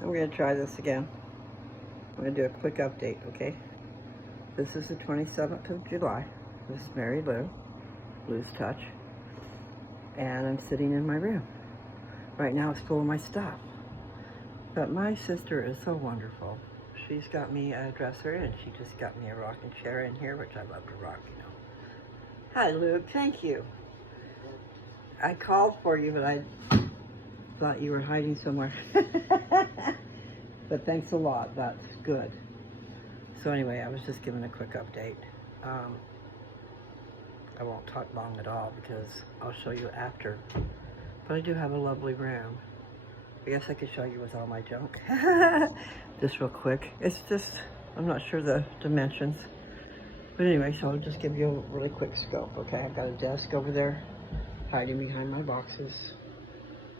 I'm going to try this again. I'm going to do a quick update, okay? This is the 27th of July. This is Mary Lou, Lou's Touch. And I'm sitting in my room. Right now it's full of my stuff. But my sister is so wonderful. She's got me a dresser and she just got me a rocking chair in here, which I love to rock, you know. Hi, Luke. Thank you. I called for you, but I thought you were hiding somewhere. But thanks a lot. That's good. So anyway, I was just giving a quick update. I won't talk long at all because I'll show you after. But I do have a lovely room. I guess I could show you with all my junk. Just real quick. It's just, I'm not sure the dimensions. But anyway, so I'll just give you a really quick scope, okay? I've got a desk over there, hiding behind my boxes.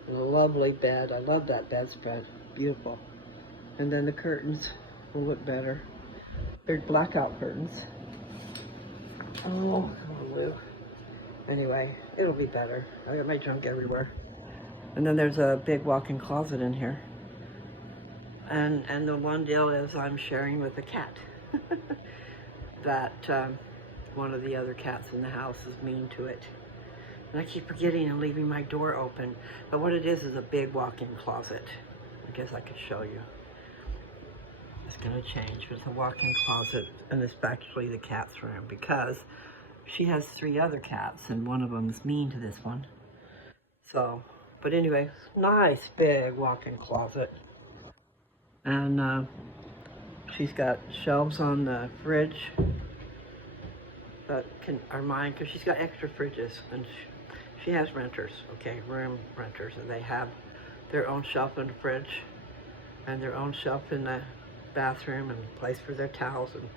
And a lovely bed. I love that bedspread. Beautiful. And then the curtains will look better. They're blackout curtains. Oh, come on, Lou. Anyway, it'll be better. I got my junk everywhere. And then there's a big walk-in closet in here. And the one deal is I'm sharing with a cat. That one of the other cats in the house is mean to it. And I keep forgetting and leaving my door open. But what it is a big walk-in closet. I guess I could show you. It's gonna change. It's a walk-in closet, and it's actually the cat's room because she has 3 other cats, and one of them is mean to this one. So, but anyway, nice big walk-in closet. And she's got shelves on the fridge that are mine because she's got extra fridges, and she has renters, okay, room renters, and they have their own shelf in the fridge and their own shelf in the bathroom and a place for their towels. And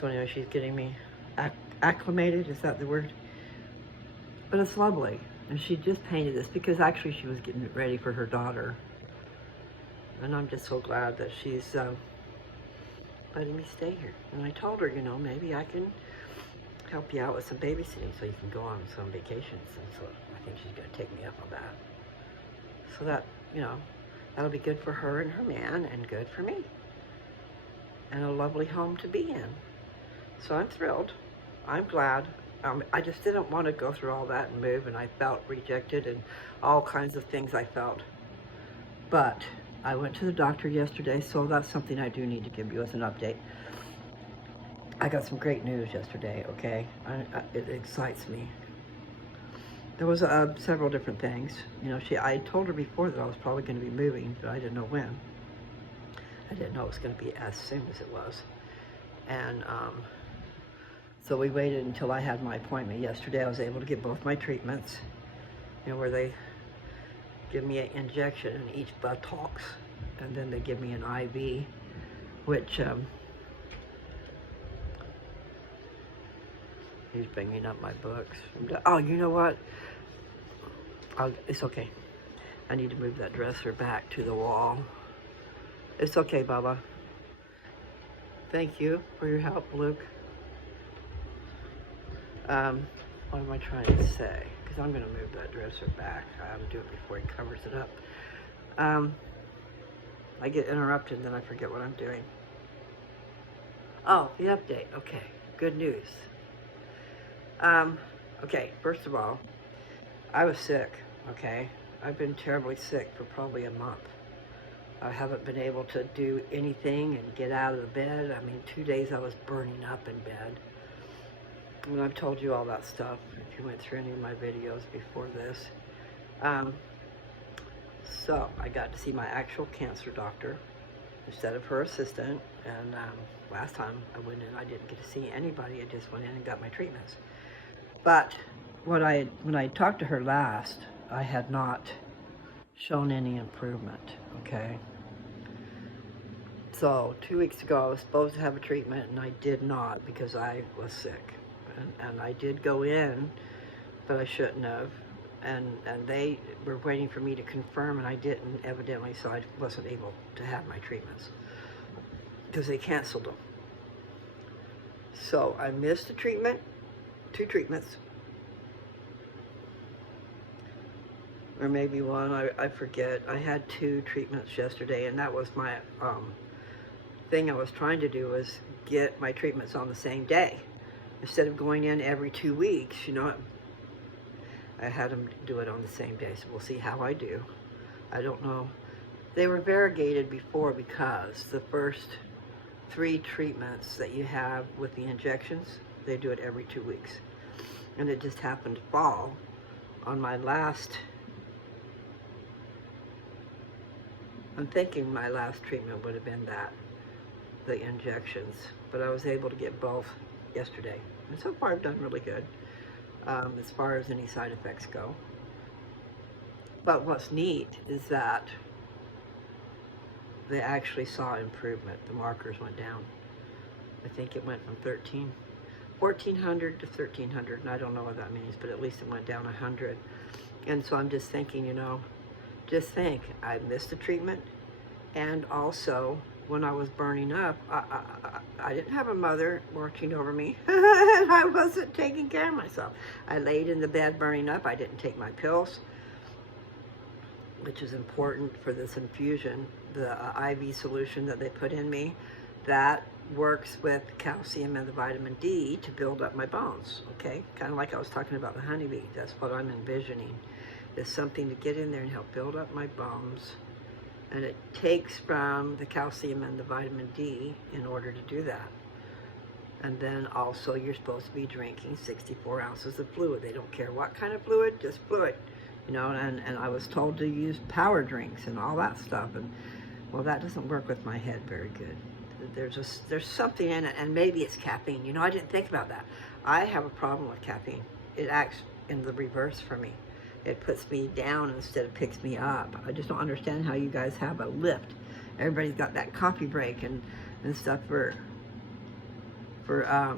so anyway, she's getting me acclimated, is that the word? But it's lovely. And she just painted this because actually she was getting it ready for her daughter. And I'm just so glad that she's letting me stay here. And I told her, you know, maybe I can help you out with some babysitting so you can go on some vacations. And so I think she's going to take me up on that. So that, you know, that'll be good for her and her man and good for me. And a lovely home to be in. So I'm thrilled. I'm glad. I just didn't want to go through all that and move, and I felt rejected and all kinds of things I felt. But I went to the doctor yesterday, so that's something I do need to give you as an update. I got some great news yesterday, okay? It excites me. There was several different things. You know, I told her before that I was probably going to be moving, but I didn't know when. I didn't know it was going to be as soon as it was. And so we waited until I had my appointment yesterday. I was able to get both my treatments, you know, where they give me an injection in each buttocks, and then they give me an IV, which he's bringing up my books. Oh, you know what? It's okay. I need to move that dresser back to the wall. It's okay, Baba. Thank you for your help, Luke. What am I trying to say? Because I'm going to move that dresser back. I'll do it before he covers it up. I get interrupted and then I forget what I'm doing. Oh, the update. Okay, good news. Okay, first of all, I was sick, okay? I've been terribly sick for probably a month. I haven't been able to do anything and get out of the bed. I mean, 2 days I was burning up in bed. And I've told you all that stuff if you went through any of my videos before this. So I got to see my actual cancer doctor instead of her assistant. And last time I went in, I didn't get to see anybody. I just went in and got my treatments. But when I talked to her last, I had not shown any improvement, okay? So 2 weeks ago, I was supposed to have a treatment, and I did not because I was sick. And I did go in, but I shouldn't have. And they were waiting for me to confirm, and I didn't, evidently, so I wasn't able to have my treatments because they canceled them. So I missed a treatment, 2 treatments. or maybe one, I forget. I had 2 treatments yesterday, and that was my thing I was trying to do, was get my treatments on the same day. Instead of going in every 2 weeks, you know, I had them do it on the same day, so we'll see how I do. I don't know. They were variegated before because the first 3 treatments that you have with the injections, they do it every 2 weeks. And it just happened to fall on my last, I'm thinking my last treatment would have been that, the injections, but I was able to get both yesterday. And so far I've done really good as far as any side effects go. But what's neat is that they actually saw improvement. The markers went down. I think it went from 1,400 to 1,300, and I don't know what that means, but at least it went down 100. And so I'm just thinking, you know, just think, I missed the treatment, and also when I was burning up, I didn't have a mother watching over me. I wasn't taking care of myself. I laid in the bed burning up. I didn't take my pills, which is important for this infusion, the IV solution that they put in me, that works with calcium and the vitamin D to build up my bones, okay? Kind of like I was talking about the honeybee. That's what I'm envisioning, is something to get in there and help build up my bones. And it takes from the calcium and the vitamin D in order to do that. And then also you're supposed to be drinking 64 ounces of fluid. They don't care what kind of fluid, just fluid. You know, and I was told to use power drinks and all that stuff, and well, that doesn't work with my head very good. There's something in it, and maybe it's caffeine. You know, I didn't think about that. I have a problem with caffeine. It acts in the reverse for me. It puts me down instead of picks me up. I just don't understand how you guys have a lift. Everybody's got that coffee break and stuff for a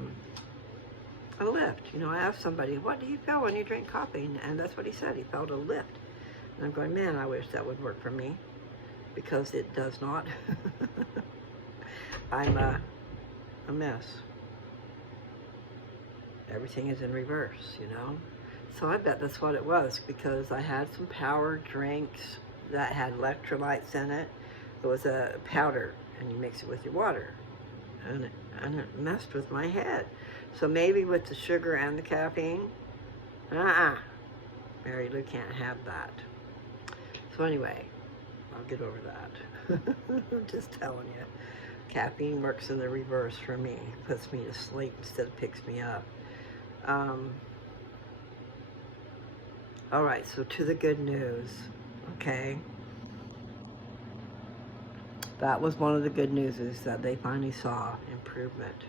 lift. You know, I asked somebody, what do you feel when you drink coffee? And that's what he said. He felt a lift. And I'm going, man, I wish that would work for me, because it does not. I'm a mess. Everything is in reverse, you know? So I bet that's what it was, because I had some power drinks that had electrolytes in it. It was a powder, and you mix it with your water. And it messed with my head. So maybe with the sugar and the caffeine, Mary Lou can't have that. So anyway, I'll get over that. I'm just telling you. Caffeine works in the reverse for me. Puts me to sleep instead of picks me up. All right, so to the good news, okay? That was one of the good news, is that they finally saw improvement.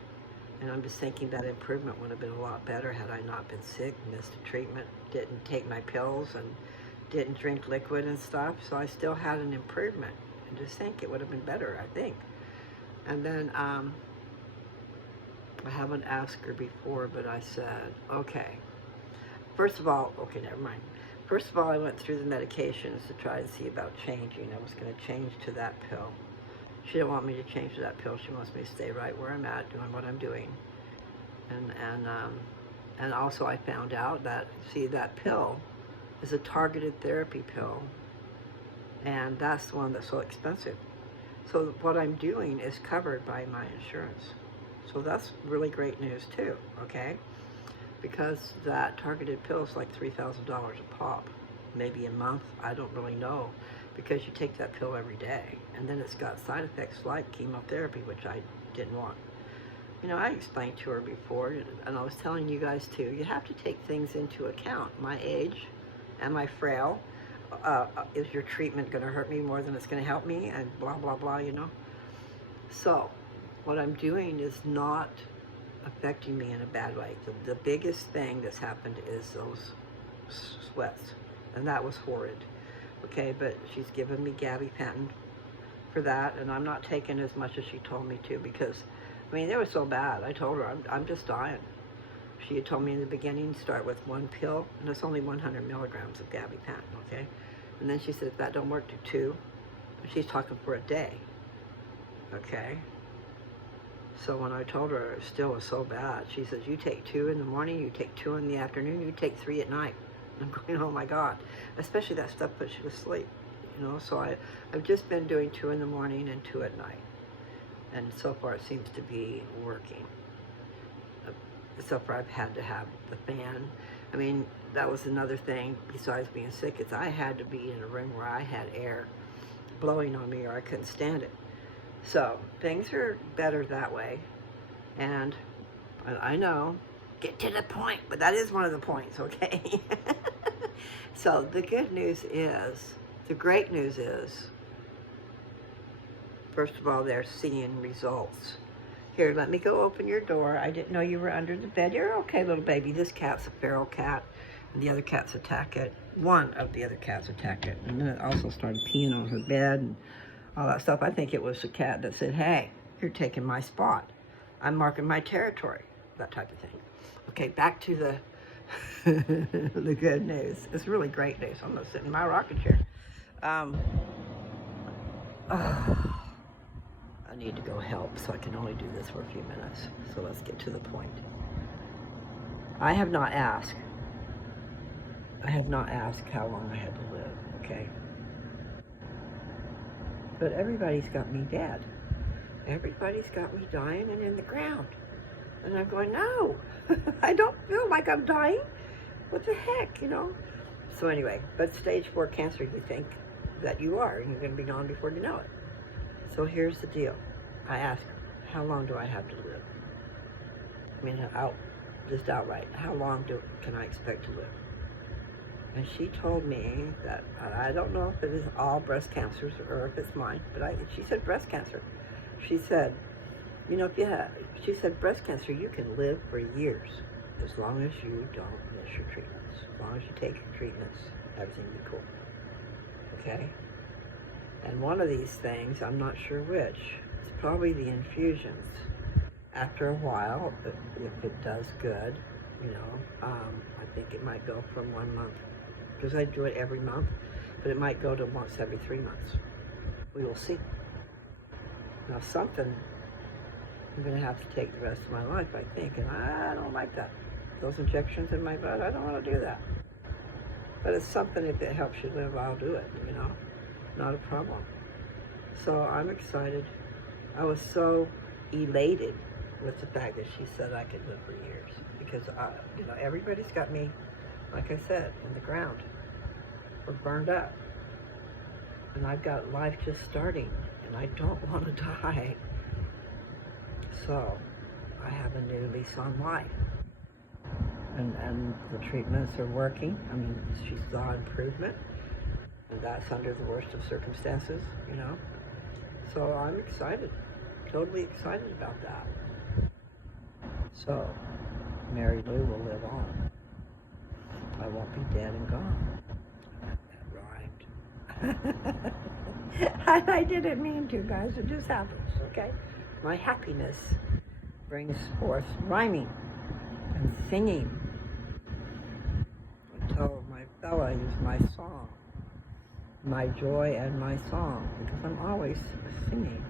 And I'm just thinking that improvement would have been a lot better had I not been sick, missed a treatment, didn't take my pills, and didn't drink liquid and stuff. So I still had an improvement. And just think it would have been better, I think. And then I haven't asked her before, but I said, okay. First of all, okay, never mind. First of all, I went through the medications to try and see about changing. I was going to change to that pill. She didn't want me to change to that pill. She wants me to stay right where I'm at, doing what I'm doing. And also I found out that, see, that pill is a targeted therapy pill, and that's the one that's so expensive. So what I'm doing is covered by my insurance. So that's really great news too, okay? Because that targeted pill is like $3,000 a pop, maybe a month, I don't really know, because you take that pill every day, and then it's got side effects like chemotherapy, which I didn't want. You know, I explained to her before, and I was telling you guys too, you have to take things into account. My age and my frail, is your treatment going to hurt me more than it's going to help me, and blah, blah, blah, you know? So what I'm doing is not affecting me in a bad way. The biggest thing that's happened is those sweats, and that was horrid. Okay, but she's given me gabapentin for that, and I'm not taking as much as she told me to, because, I mean, they were so bad. I told her, I'm just dying. She had told me in the beginning, start with 1 pill, and it's only 100 milligrams of gabapentin, okay? And then she said, if that don't work, do 2. She's talking for a day, okay? So when I told her it still was so bad, she says, you take 2 in the morning, you take 2 in the afternoon, you take 3 at night. I'm going, oh my God. Especially that stuff puts you to sleep, you know. So I've just been doing 2 in the morning and 2 at night. And so far it seems to be working. So far I've had to have the fan. I mean, that was another thing besides being sick, is I had to be in a room where I had air blowing on me or I couldn't stand it. So things are better that way. And I know, get to the point, but that is one of the points, okay? So the good news is, the great news is, first of all, they're seeing results. Here, let me go open your door. I didn't know you were under the bed. You're okay, little baby. This cat's a feral cat, and the other cats attack it. One of the other cats attacked it, and then it also started peeing on her bed and all that stuff. I think it was the cat that said, hey, you're taking my spot. I'm marking my territory, that type of thing. Okay, back to the the good news. It's really great news. I'm gonna sit in my rocking chair. I need to go help, so I can only do this for a few minutes. So let's get to the point. I have not asked how long I had to live, okay? But everybody's got me dead. Everybody's got me dying and in the ground. And I'm going, no, I don't feel like I'm dying. What the heck, you know? So anyway, but stage 4 cancer, you think that you are, and you're gonna be gone before you know it. So here's the deal. I asked, how long do I have to live? I mean, just outright, how long can I expect to live? And she told me that, I don't know if it is all breast cancers or if it's mine, but she said breast cancer. She said, you know, she said breast cancer, you can live for years as long as you don't miss your treatments. As long as you take your treatments, everything will be cool. Okay? And one of these things, I'm not sure which, it's probably the infusions. After a while, if it does good, you know, I think it might go from 1 month, because I do it every month, but it might go to once every 3 months. We will see. Now something I'm going to have to take the rest of my life, I think, and I don't like that. Those injections in my butt, I don't want to do that. But it's something, if it helps you live, I'll do it, you know. Not a problem. So I'm excited. I was so elated with the fact that she said I could live for years, because you know, everybody's got me, like I said, in the ground or burned up, and I've got life just starting, and I don't want to die. So I have a new lease on life, and the treatments are working. I mean, she saw improvement. And that's under the worst of circumstances, you know. So I'm excited, totally excited about that. So Mary Lou will live on. I won't be dead and gone. That rhymed. I didn't mean to, guys. It just happens, okay? My happiness brings forth rhyming and singing. I told my fella is my song. My joy and my song, because I'm always singing.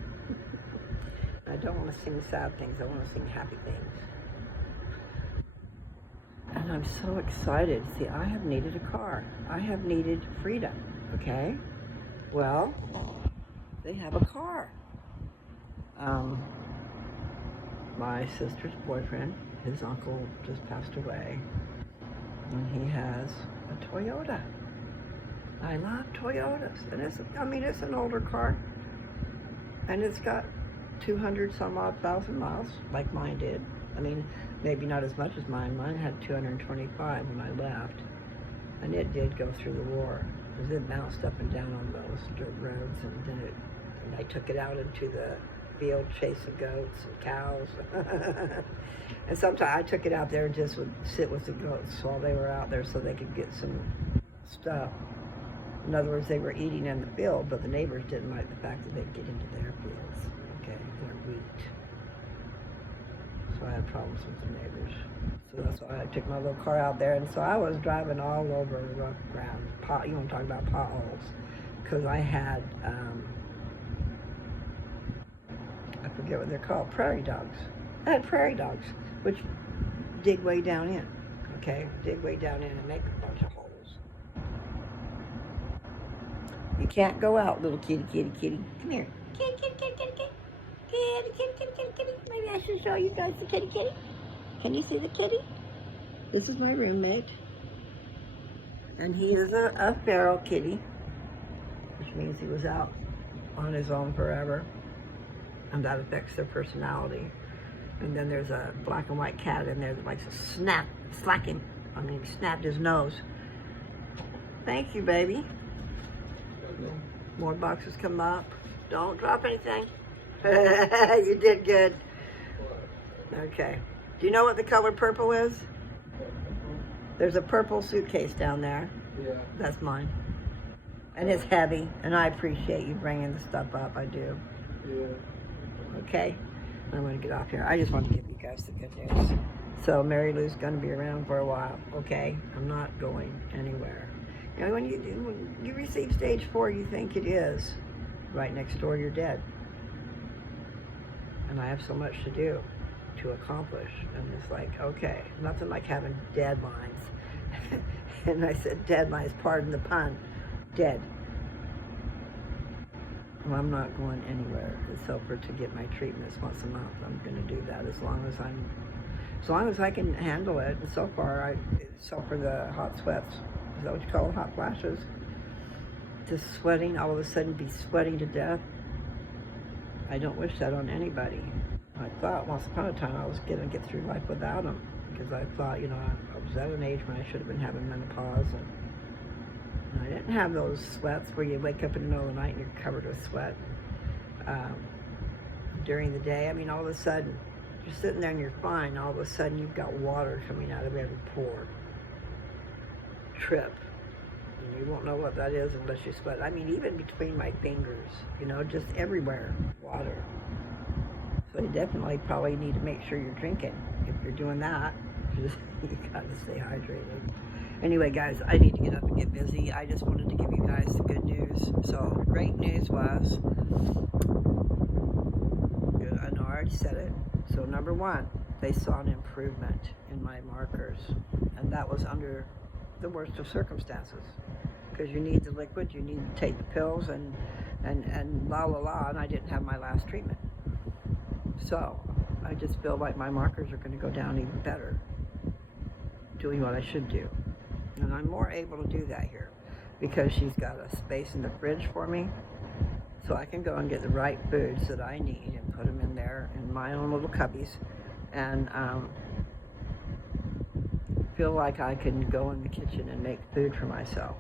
I don't want to sing sad things, I want to sing happy things. And I'm so excited. See, I have needed a car. I have needed freedom, okay? Well, they have a car. My sister's boyfriend, his uncle just passed away, and he has a Toyota. I love Toyotas, and it's an older car, and it's got 200 some odd thousand miles, like mine did. I mean, maybe not as much as mine. Mine had 225 when I left, and it did go through the war, because it bounced up and down on those dirt roads, and then I took it out into the field chasing goats and cows, and sometimes I took it out there and just would sit with the goats while they were out there so they could get some stuff. In other words, they were eating in the field, but the neighbors didn't like the fact that they'd get into their fields, okay, their wheat. So I had problems with the neighbors. So that's why I took my little car out there, and so I was driving all over rough ground, you want to talk about potholes, because I had, I forget what they're called, prairie dogs. I had prairie dogs, which dig way down in, okay, dig way down in and make a bunch of holes. can't go out, little kitty, kitty, kitty. Come here. Kitty, kitty, kitty, kitty, kitty. Kitty, kitty, kitty, kitty, kitty. Maybe I should show you guys the kitty, kitty. Can you see the kitty? This is my roommate. And he is a feral kitty, which means he was out on his own forever. And that affects their personality. And then there's a black and white cat in there that likes to slack him. I mean, he snapped his nose. Thank you, baby. More boxes come up. Don't drop anything. You did good. Okay. Do you know what the color purple is? There's a purple suitcase down there. Yeah. That's mine. And it's heavy, and I appreciate you bringing the stuff up. I do. Yeah. Okay? I'm going to get off here. I just want to give you guys the good news. So Mary Lou's going to be around for a while, okay? I'm not going anywhere. You know, when you receive stage 4, you think it is. Right next door, you're dead. And I have so much to do, to accomplish. And it's like, okay, nothing like having deadlines. And I said deadlines, pardon the pun, dead. Well, I'm not going anywhere except for to get my treatments once a month. I'm going to do that as long as I can handle it. And so far, except for the hot sweats, is that what you call it, hot flashes? Just sweating, all of a sudden be sweating to death. I don't wish that on anybody. I thought once upon a time I was going to get through life without them, because I thought, you know, I was at an age when I should have been having menopause, and I didn't have those sweats where you wake up in the middle of the night and you're covered with sweat during the day. I mean, all of a sudden, you're sitting there and you're fine. All of a sudden, you've got water coming out of every pore. Trip. And you won't know what that is unless you sweat. I mean, even between my fingers, you know, just everywhere, water. So you definitely probably need to make sure you're drinking. If you're doing that, you got to stay hydrated. Anyway, guys, I need to get up and get busy. I just wanted to give you guys the good news. So, great news was, I know I already said it. So, number 1, they saw an improvement in my markers. And that was under the worst of circumstances. Because you need the liquid, you need to take the pills, and la la la, and I didn't have my last treatment. So, I just feel like my markers are going to go down even better, doing what I should do. And I'm more able to do that here because she's got a space in the fridge for me, so I can go and get the right foods that I need and put them in there in my own little cubbies, and feel like I can go in the kitchen and make food for myself.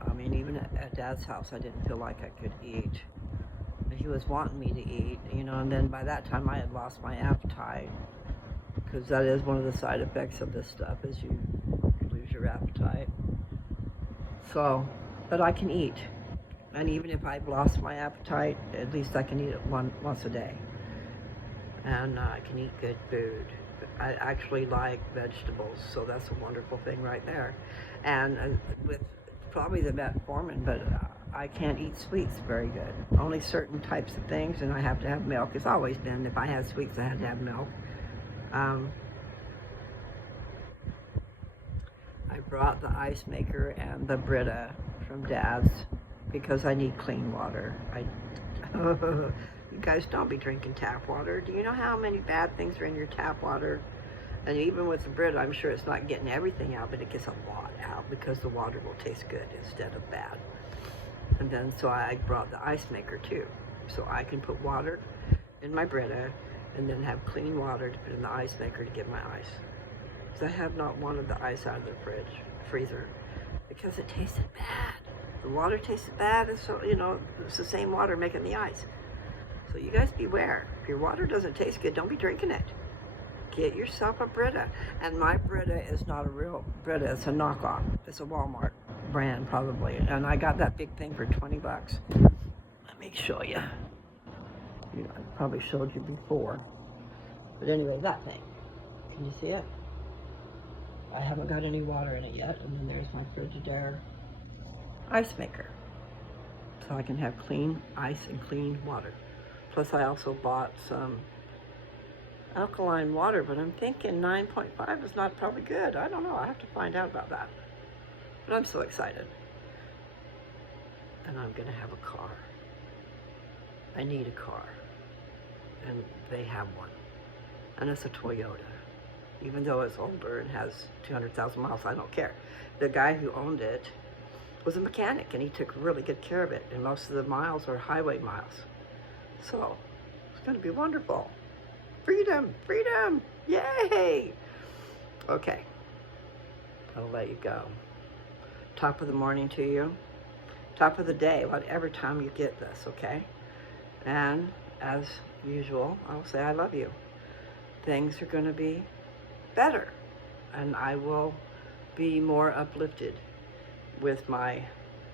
I mean, even at Dad's house, I didn't feel like I could eat. He was wanting me to eat, you know, and then by that time I had lost my appetite, because that is one of the side effects of this stuff, is you lose your appetite. So, but I can eat, and even if I've lost my appetite, at least I can eat it once a day, and I can eat good food. I actually like vegetables, so that's a wonderful thing right there. And with probably the metformin, but I can't eat sweets very good. Only certain types of things, and I have to have milk. It's always been, if I had sweets, I had to have milk. I brought the ice maker and the Brita from Dad's because I need clean water. You guys don't be drinking tap water. Do you know how many bad things are in your tap water? And even with the Brita, I'm sure it's not getting everything out, but it gets a lot out because the water will taste good instead of bad. And then so I brought the ice maker too, so I can put water in my Brita and then have clean water to put in the ice maker to get my ice. Because I have not wanted the ice out of the freezer, because it tasted bad. The water tasted bad, and so, you know, it's the same water making the ice. So you guys beware. If your water doesn't taste good, don't be drinking it. Get yourself a Brita. And my Brita is not a real Brita, it's a knockoff. It's a Walmart brand, probably. And I got that big thing for 20 bucks. Let me show you. I probably showed you before. But anyway, that thing. Can you see it? I haven't got any water in it yet. And then there's my Frigidaire ice maker. So I can have clean ice and clean water. Plus I also bought some alkaline water, but I'm thinking 9.5 is not probably good. I don't know. I have to find out about that. But I'm so excited. and I'm going to have a car. I need a car, and they have one, and it's a Toyota. Even though it's older and has 200,000 miles, I don't care. The guy who owned it was a mechanic, and he took really good care of it, and most of the miles are highway miles. So it's going to be wonderful. Freedom, freedom, yay! Okay, I'll let you go. Top of the morning to you. Top of the day, whatever time you get this, okay? And as usual, I'll say I love you. Things are going to be better, and I will be more uplifted with my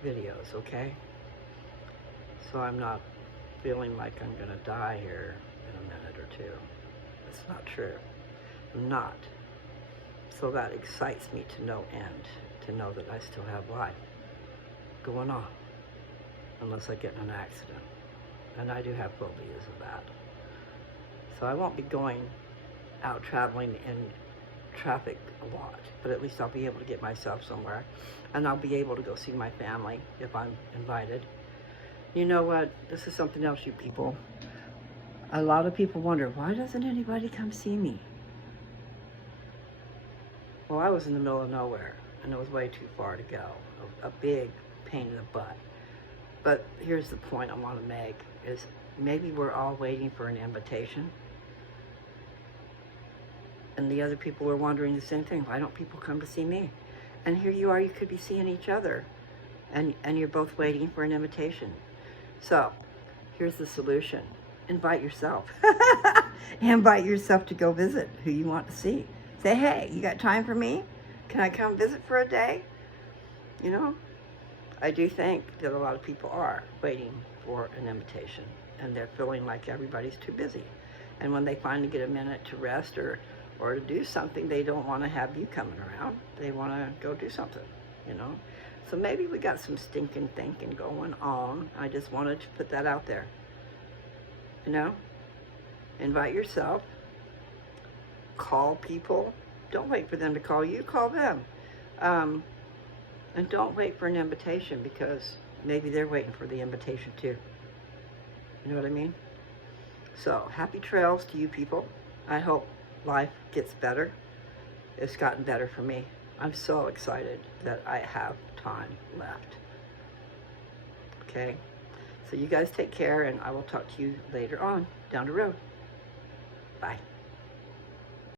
videos, okay? So I'm not feeling like I'm going to die here in a minute or two. It's not true. I'm not. So that excites me to no end, to know that I still have life going on, unless I get in an accident. And I do have phobias of that. So I won't be going out traveling in traffic a lot, but at least I'll be able to get myself somewhere, and I'll be able to go see my family if I'm invited. You know what? This is something else, you people. A lot of people wonder, why doesn't anybody come see me? Well, I was in the middle of nowhere, and it was way too far to go. A big pain in the butt. But here's the point I want to make, is maybe we're all waiting for an invitation. And the other people are wondering the same thing. Why don't people come to see me? And here you are, you could be seeing each other. And you're both waiting for an invitation. So, here's the solution. Invite yourself. Invite yourself to go visit who you want to see. Say, hey, you got time for me? Can I come visit for a day? You know? I do think that a lot of people are waiting for an invitation, and they're feeling like everybody's too busy. And when they finally get a minute to rest or to do something, they don't want to have you coming around. They want to go do something, you know? So maybe we got some stinking thinking going on. I just wanted to put that out there. You know? Invite yourself. Call people. Don't wait for them to call you. Call them. And don't wait for an invitation, because maybe they're waiting for the invitation too. You know what I mean? So, happy trails to you people. I hope life gets better. It's gotten better for me. I'm so excited that I have time left. Okay? So you guys take care, and I will talk to you later on down the road. Bye.